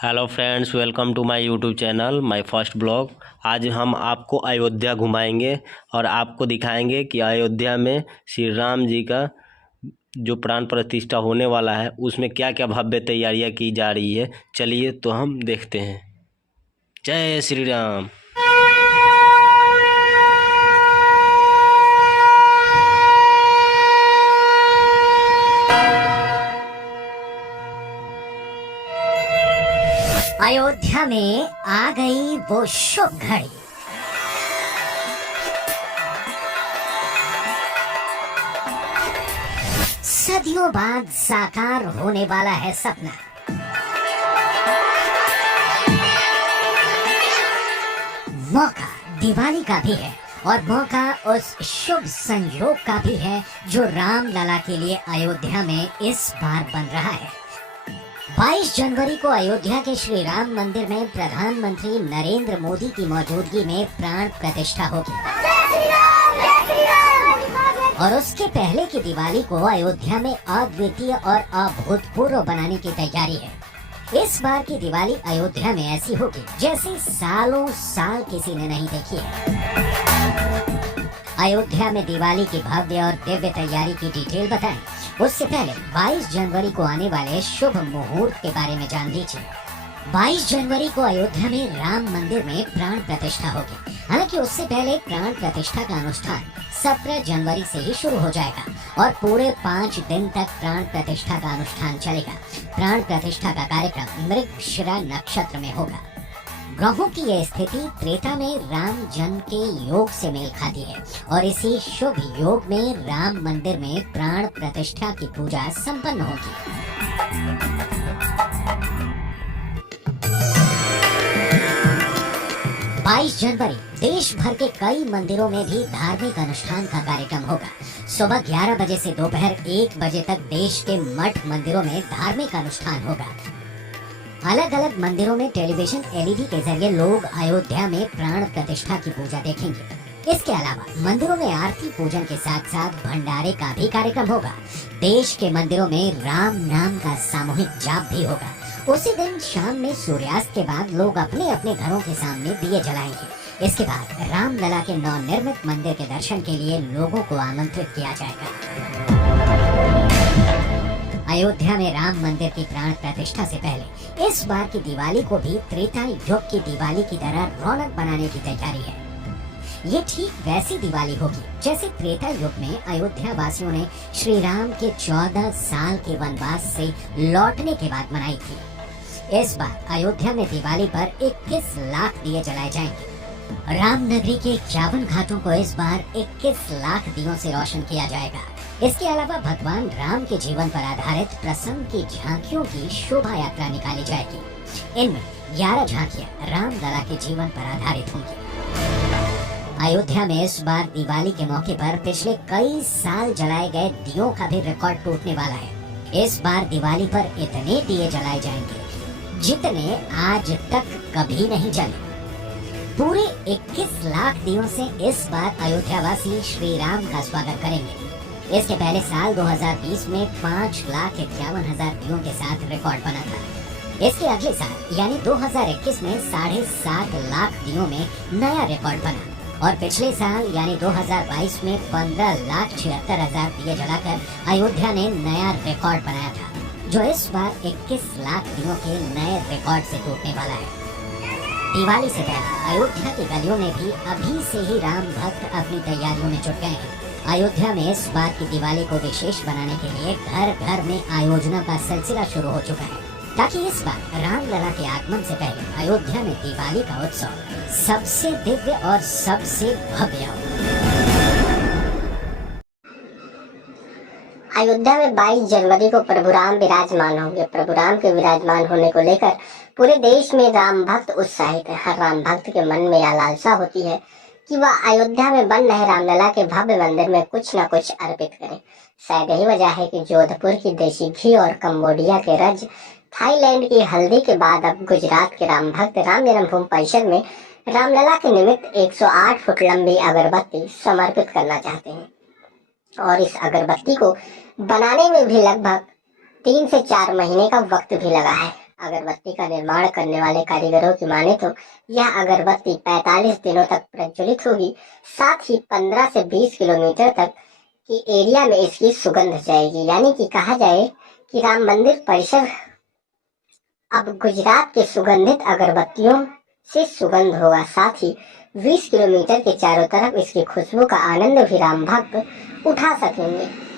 Hello friends, welcome to my YouTube channel my first blog. आज हम आपको अयोध्या घुमाएंगे और आपको दिखाएंगे कि अयोध्या में श्री राम जी का जो प्राण प्रतिष्ठा होने वाला है उसमें क्या क्या भव्य तैयारियां की जा रही है। चलिए तो हम देखते हैं। जय श्री राम। अयोध्या में आ गई वो शुभ घड़ी। सदियों बाद साकार होने वाला है सपना। मौका दिवाली का भी है और मौका उस शुभ संयोग का भी है जो रामलला के लिए अयोध्या में इस बार बन रहा है। 22 जनवरी को अयोध्या के श्री राम मंदिर में प्रधानमंत्री नरेंद्र मोदी की मौजूदगी में प्राण प्रतिष्ठा होगी और उसके पहले की दिवाली को अयोध्या में अद्वितीय और अभूतपूर्व बनाने की तैयारी है। इस बार की दिवाली अयोध्या में ऐसी होगी जैसे सालों साल किसी ने नहीं देखी है। अयोध्या में दिवाली की भव्य और दिव्य तैयारी की डिटेल बताएं। उससे पहले 22 जनवरी को आने वाले शुभ मुहूर्त के बारे में जान लीजिए। 22 जनवरी को अयोध्या में राम मंदिर में प्राण प्रतिष्ठा होगी। हालांकि उससे पहले प्राण प्रतिष्ठा का अनुष्ठान 17 जनवरी से ही शुरू हो जाएगा और पूरे 5 दिन तक प्राण प्रतिष्ठा का अनुष्ठान चलेगा। प्राण प्रतिष्ठा का कार्यक्रम मृगशिरा नक्षत्र में होगा। ग्रहों की यह स्थिति त्रेता में राम जन्म के योग से मेल खाती है और इसी शुभ योग में राम मंदिर में प्राण प्रतिष्ठा की पूजा संपन्न होगी। 22 जनवरी देश भर के कई मंदिरों में भी धार्मिक अनुष्ठान का कार्यक्रम होगा। सुबह 11 बजे से दोपहर 1 बजे तक देश के मठ मंदिरों में धार्मिक अनुष्ठान होगा। अलग अलग मंदिरों में टेलीविजन LED के जरिए लोग अयोध्या में प्राण प्रतिष्ठा की पूजा देखेंगे। इसके अलावा मंदिरों में आरती पूजन के साथ साथ भंडारे का भी कार्यक्रम होगा। देश के मंदिरों में राम नाम का सामूहिक जाप भी होगा। उसी दिन शाम में सूर्यास्त के बाद लोग अपने अपने घरों के सामने दिए जलाएंगे। इसके बाद रामलला के नवनिर्मित मंदिर के दर्शन के लिए लोगों को आमंत्रित किया जाएगा। अयोध्या में राम मंदिर की प्राण प्रतिष्ठा से पहले इस बार की दिवाली को भी त्रेता युग की दिवाली की तरह रौनक बनाने की तैयारी है। ये ठीक वैसी दिवाली होगी जैसे त्रेता युग में अयोध्या वासियों ने श्री राम के 14 साल के वनवास से लौटने के बाद मनाई थी। इस बार अयोध्या में दिवाली पर 21 लाख दिए जलाए जाएंगे। राम नगरी के 51 घाटों को इस बार 21 लाख दियों से रोशन किया जाएगा। इसके अलावा भगवान राम के जीवन पर आधारित प्रसंग की झांकियों की शोभा यात्रा निकाली जाएगी। इनमें 11 झांकियां रामलला के जीवन पर आधारित होंगी। अयोध्या में इस बार दिवाली के मौके पर पिछले कई साल जलाए गए दियों का भी रिकॉर्ड टूटने वाला है। इस बार दिवाली पर इतने दिए जलाए जाएंगे जितने आज तक कभी नहीं जले। पूरे 21 लाख दियों से इस बार अयोध्या वासी श्री राम का स्वागत करेंगे। इसके पहले साल 2020 में 5,51,000 दियों के साथ रिकॉर्ड बना था। इसके अगले साल यानी 2021 में 7.5 लाख दियों में नया रिकॉर्ड बना और पिछले साल यानी 2022 में 15,76,000 दिए जलाकर अयोध्या ने नया रिकॉर्ड बनाया था, जो इस बार 21 लाख दियों के नए रिकॉर्ड से टूटने वाला है। दिवाली से पहले अयोध्या की गलियों में भी अभी से ही राम भक्त अपनी तैयारियों में जुट गए हैं। अयोध्या में इस बार की दिवाली को विशेष बनाने के लिए घर घर में आयोजनों का सिलसिला शुरू हो चुका है ताकि इस बार रामलला के आगमन से पहले अयोध्या में दिवाली का उत्सव सबसे दिव्य और सबसे भव्य हो। अयोध्या में 22 जनवरी को प्रभु राम विराजमान होंगे। प्रभु राम के विराजमान होने को लेकर पूरे देश में राम भक्त उत्साहित है। हर राम भक्त के मन में यह लालसा होती है कि वह अयोध्या में बन रहे रामलला के भव्य मंदिर में कुछ न कुछ अर्पित करे। शायद यही वजह है कि जोधपुर की देसी घी और कम्बोडिया के रज, थाईलैंड की हल्दी के बाद अब गुजरात के राम भक्त राम जन्मभूमि परिषद में रामलला के निमित्त 108 फुट लंबी अगरबत्ती समर्पित करना चाहते हैं और इस अगरबत्ती को बनाने में भी लगभग 3 से 4 महीने का वक्त भी लगा है। अगरबत्ती का निर्माण करने वाले कारीगरों की माने तो यह अगरबत्ती 45 दिनों तक प्रज्वलित होगी। साथ ही 15 से 20 किलोमीटर तक की एरिया में इसकी सुगंध जाएगी। यानी कि कहा जाए कि राम मंदिर परिसर अब गुजरात के सुगंधित अगरबत्तियों से सुगंध होगा। साथ ही 20 किलोमीटर के चारों तरफ इसकी खुशबू का आनंद भी राम भक्त उठा सकेंगे।